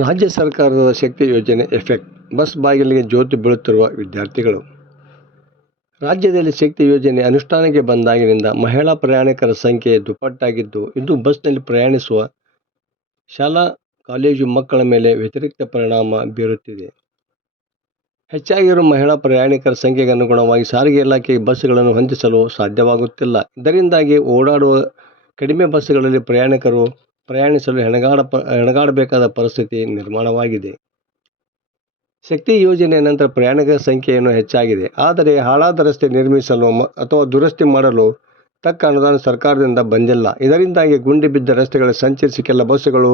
ರಾಜ್ಯ ಸರ್ಕಾರದ ಶಕ್ತಿ ಯೋಜನೆ ಎಫೆಕ್ಟ್. ಬಸ್ ಬಾಗಿಲಿಗೆ ಜ್ಯೋತಿ ಬೀಳುತ್ತಿರುವ ವಿದ್ಯಾರ್ಥಿಗಳು. ರಾಜ್ಯದಲ್ಲಿ ಶಕ್ತಿ ಯೋಜನೆ ಅನುಷ್ಠಾನಕ್ಕೆ ಬಂದಾಗಿನಿಂದ ಮಹಿಳಾ ಪ್ರಯಾಣಿಕರ ಸಂಖ್ಯೆ ದುಪ್ಪಟ್ಟಾಗಿದ್ದು, ಇದು ಬಸ್ನಲ್ಲಿ ಪ್ರಯಾಣಿಸುವ ಶಾಲಾ ಕಾಲೇಜು ಮಕ್ಕಳ ಮೇಲೆ ವ್ಯತಿರಿಕ್ತ ಪರಿಣಾಮ ಬೀರುತ್ತಿದೆ. ಹೆಚ್ಚಾಗಿರುವ ಮಹಿಳಾ ಪ್ರಯಾಣಿಕರ ಸಂಖ್ಯೆಗೆ ಅನುಗುಣವಾಗಿ ಸಾರಿಗೆ ಇಲಾಖೆಗೆ ಬಸ್ಗಳನ್ನು ಹೊಂದಿಸಲು ಸಾಧ್ಯವಾಗುತ್ತಿಲ್ಲ. ಇದರಿಂದಾಗಿ ಓಡಾಡುವ ಕಡಿಮೆ ಬಸ್ಗಳಲ್ಲಿ ಪ್ರಯಾಣಿಕರು ಪ್ರಯಾಣಿಸಲು ಹೆಣಗಾಡಬೇಕಾದ ಪರಿಸ್ಥಿತಿ ನಿರ್ಮಾಣವಾಗಿದೆ. ಶಕ್ತಿ ಯೋಜನೆಯ ನಂತರ ಪ್ರಯಾಣಿಕರ ಸಂಖ್ಯೆಯನ್ನು ಹೆಚ್ಚಾಗಿದೆ. ಆದರೆ ಹಾಳಾದ ರಸ್ತೆ ನಿರ್ಮಿಸಲು ಅಥವಾ ದುರಸ್ತಿ ಮಾಡಲು ತಕ್ಕ ಅನುದಾನ ಸರ್ಕಾರದಿಂದ ಬಂದಿಲ್ಲ. ಇದರಿಂದಾಗಿ ಗುಂಡಿ ಬಿದ್ದ ರಸ್ತೆಗಳಲ್ಲಿ ಸಂಚರಿಸಿ ಕೆಲ ಬಸ್ಸುಗಳು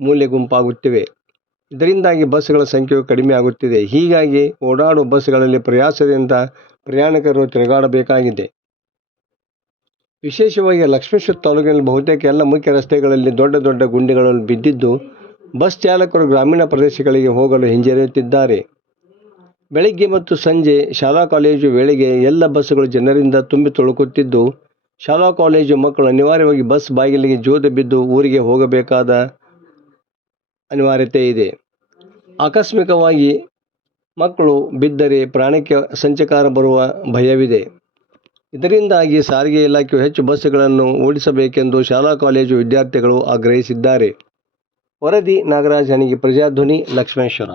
ಮೂಲೆ ಗುಂಪಾಗುತ್ತಿವೆ. ಇದರಿಂದಾಗಿ ಬಸ್ಗಳ ಸಂಖ್ಯೆಯು ಕಡಿಮೆ ಆಗುತ್ತಿದೆ. ಹೀಗಾಗಿ ಓಡಾಡುವ ಬಸ್ಗಳಲ್ಲಿ ಪ್ರಯಾಸದಿಂದ ಪ್ರಯಾಣಿಕರು ತಿರುಗಾಡಬೇಕಾಗಿದೆ. ವಿಶೇಷವಾಗಿ ಲಕ್ಷ್ಮೇಶ್ವರ ತಾಲೂಕಿನಲ್ಲಿ ಬಹುತೇಕ ಎಲ್ಲ ಮುಖ್ಯ ರಸ್ತೆಗಳಲ್ಲಿ ದೊಡ್ಡ ದೊಡ್ಡ ಗುಂಡಿಗಳು ಬಿದ್ದಿದ್ದು, ಬಸ್ ಚಾಲಕರು ಗ್ರಾಮೀಣ ಪ್ರದೇಶಗಳಿಗೆ ಹೋಗಲು ಹಿಂಜರಿಯುತ್ತಿದ್ದಾರೆ. ಬೆಳಗ್ಗೆ ಮತ್ತು ಸಂಜೆ ಶಾಲಾ ಕಾಲೇಜು ವೇಳೆಗೆ ಎಲ್ಲ ಬಸ್ಸುಗಳು ಜನರಿಂದ ತುಂಬಿ ತುಳುಕುತ್ತಿದ್ದು, ಶಾಲಾ ಕಾಲೇಜು ಮಕ್ಕಳು ಅನಿವಾರ್ಯವಾಗಿ ಬಸ್ ಬಾಗಿಲಿಗೆ ಜೋತು ಬಿದ್ದು ಊರಿಗೆ ಹೋಗಬೇಕಾದ ಅನಿವಾರ್ಯತೆ ಇದೆ. ಆಕಸ್ಮಿಕವಾಗಿ ಮಕ್ಕಳು ಬಿದ್ದರೆ ಪ್ರಾಣಕ್ಕೆ ಸಂಚಕಾರ ಬರುವ ಭಯವಿದೆ. ಇದರಿಂದಾಗಿ ಸಾರಿಗೆ ಇಲಾಖೆಯು ಹೆಚ್ಚು ಬಸ್ಸುಗಳನ್ನು ಓಡಿಸಬೇಕೆಂದು ಶಾಲಾ ಕಾಲೇಜು ವಿದ್ಯಾರ್ಥಿಗಳು ಆಗ್ರಹಿಸಿದ್ದಾರೆ. ವರದಿ ನಾಗರಾಜ್ ಹಣಿಗಿ, ಪ್ರಜಾಧ್ವನಿ, ಲಕ್ಷ್ಮೇಶ್ವರ.